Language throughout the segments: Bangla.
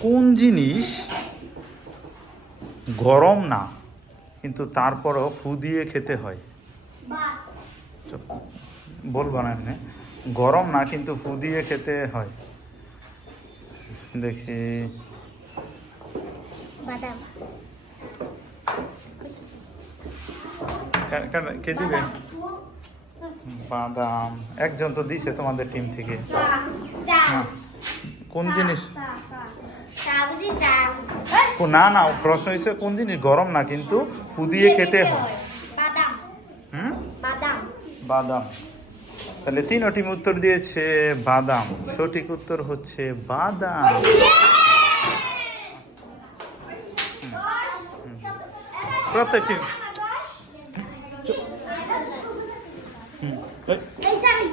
কোন জিনিস গরম না কিন্তু তারপরও ফু দিয়ে খেতে হয়? বলব না এমনি। গরম না কিন্তু ফু দিয়ে খেতে হয়। দেখি। বাদাম। কা- দিবে? বাদাম। একজন তো দিছে তোমাদের টিম থেকে। না। কোন জিনিস? না না প্রশ্ন হয়েছে কোন জিনিস? গরম না কিন্তু ফুদিয়ে খেতে হয়। বাদাম। হুম? বাদাম। তাহলে তিন টিম উত্তর দিয়েছে বাদাম। সঠিক উত্তর হচ্ছে বাদাম। প্রত্যেক টিম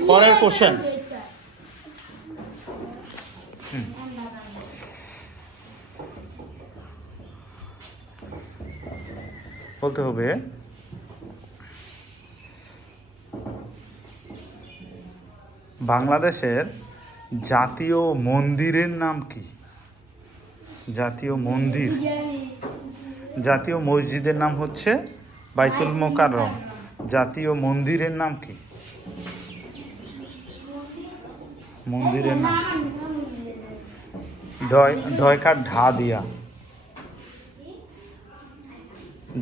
পরের question. বলতে হবে। বাংলাদেশের জাতীয় মন্দিরের নাম কি? জাতীয় মন্দির। জাতীয় মসজিদের নাম হচ্ছে বাইতুল মোকাররম। জাতীয় মন্দিরের নাম কি? মন্দিরের নাম। ঢয় ঢয়কার ঢা দিয়া।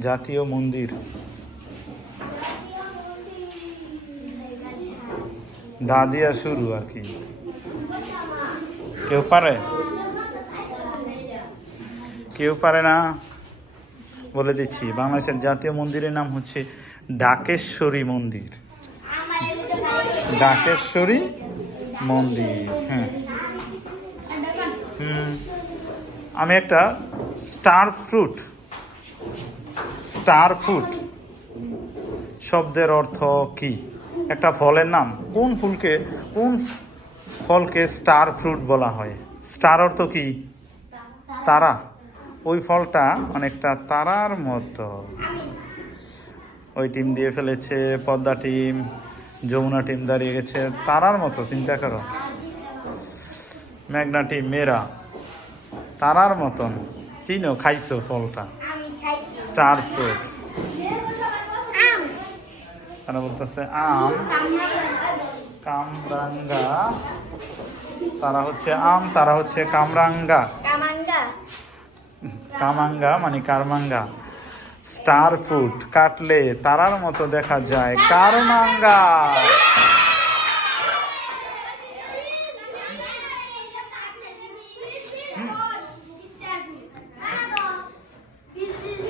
জাতীয় মন্দির। দা দিয়া শুরু আর কি। কেউ পারে? কেউ পারে না? বলে দিচ্ছি, বাংলাদেশের জাতীয় মন্দিরের নাম হচ্ছে ডাকেশ্বরী মন্দির। ডাকেশ্বরী মন্দির হ্যাঁ। আমি একটা স্টার ফ্রুট স্টার ফ্রুট শব্দের অর্থ কি? একটা ফলের নাম। কোন ফুলকে, কোন ফলকে স্টার ফ্রুট বলা হয়? স্টার অর্থ কি? তারা। ওই ফলটা অনেকটা তারার মতো। ওই টিম দিয়ে ফেলেছে, পদ্মা টিম, যমুনা টিম দাঁড়িয়ে গেছে, তারার মতো, চিন্তা করো। মেঘনা টিম, মেয়েরা, তারার মতন। চিনো, খাইছো ফলটা। Star fruit. তারা বলতেছে? আম। কামরাঙ্গা। তারা হচ্ছে আম, তারা হচ্ছে কামরাঙ্গা। কামাঙ্গা মানে কারমাঙ্গা। স্টার ফ্রুট কাটলে তারার মতো দেখা যায়। কারমাঙ্গা।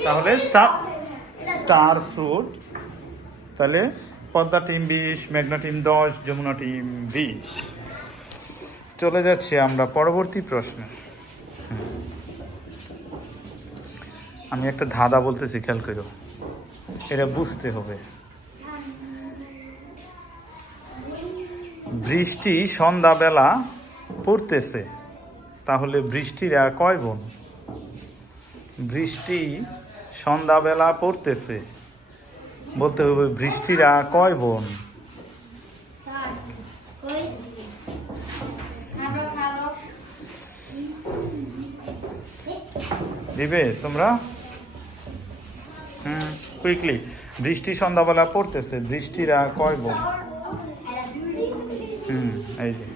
স্টার স্টার ফ্রুট তাহলে পদ্মা টিম বিশ, মেঘনা টিম দশ, যমুনা টিম বিশ। চলে যাচ্ছি আমরা পরবর্তী প্রশ্নে। আমি একটা ধাঁধা বলতেছি, খেয়াল করো। এটা বুঝতে হবে। বৃষ্টি সন্ধ্যাবেলা পড়তেছে, তাহলে বৃষ্টিরা কয় বোন? বৃষ্টি সন্ধ্যাবেলা পড়তেছে। বলতে হবে বৃষ্টিরা কয় বোন? দিবে তোমরা? হুম কুইকলি বৃষ্টি সন্ধ্যাবেলা পড়তেছে বৃষ্টিরা কয় বোন? হুম এই যে।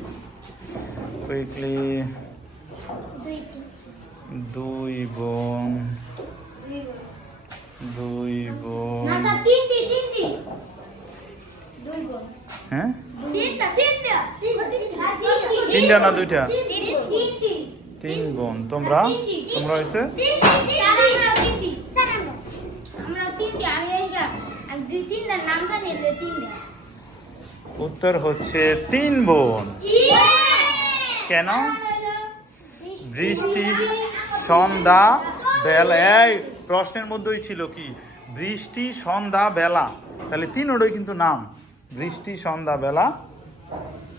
কুইকলি দুই বোন। দুই বোন। হ্যাঁ? তিনটা না দুইটা? তিন বোন। তোমরা? তোমরা হয়েছে? উত্তর হচ্ছে তিন বোন। কেন? বৃষ্টি। সন্ধ্যা বেলা এই প্রশ্নের মধ্যেই ছিল কি? বৃষ্টি সন্ধ্যা বেলা। তাহলে তিন ওটাই কিন্তু নাম। বৃষ্টি সন্ধ্যা বেলা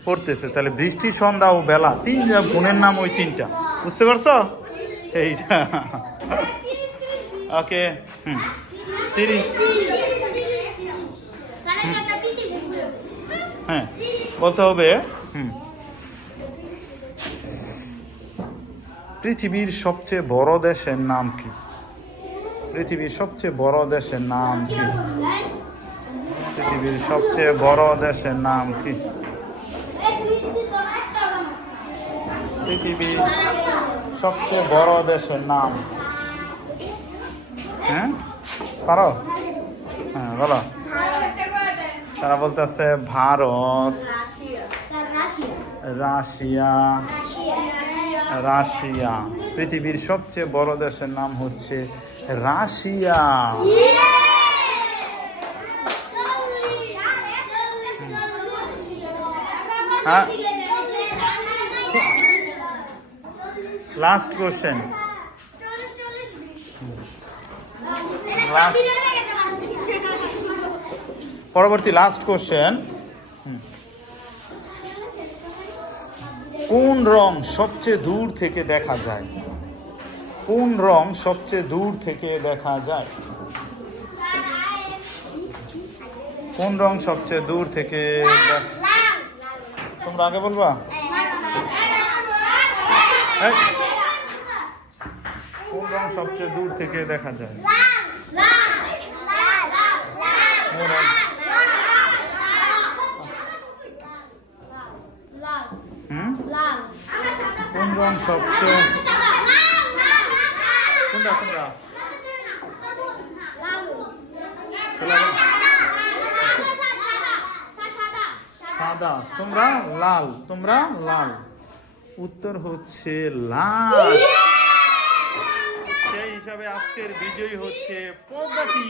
পড়তেছে। তাহলে বৃষ্টি সন্ধ্যা ও বেলা তিন বোনের নাম ওই তিনটা। বুঝতে পারছ? এইটা। ওকে হুম। তিরিশ। হ্যাঁ বলতে হবে হুম। পৃথিবীর সবচেয়ে বড় দেশের নাম কি? পৃথিবীর সবচেয়ে বড় দেশের নাম কি? পৃথিবীর সবচেয়ে বড় দেশের নাম কি? পৃথিবীর সবচেয়ে বড় দেশের নাম। হ্যাঁ? পারো? হ্যাঁ বলো। তারা বলতেছে ভারত, রাশিয়া রাশিয়া। পৃথিবীর সবচেয়ে বড় দেশের নাম হচ্ছে রাশিয়া। হ্যাঁ। লাস্ট কোশ্চেন পরবর্তী লাস্ট কোশ্চেন কোন রং সবচেয়ে দূর থেকে দেখা যায়? কোন রং সবচেয়ে দূর থেকে দেখা যায়? কোন রং সবচেয়ে দূর থেকে তোমরা আগে বলবা? কোন রং সবচেয়ে দূর থেকে দেখা যায়? কোন রং সবচেয়ে সাদা। তোমরা লাল তোমরা লাল। উত্তর হচ্ছে লাল। সেই হিসাবে আজকের বিজয়ী হচ্ছে পদ্মাটি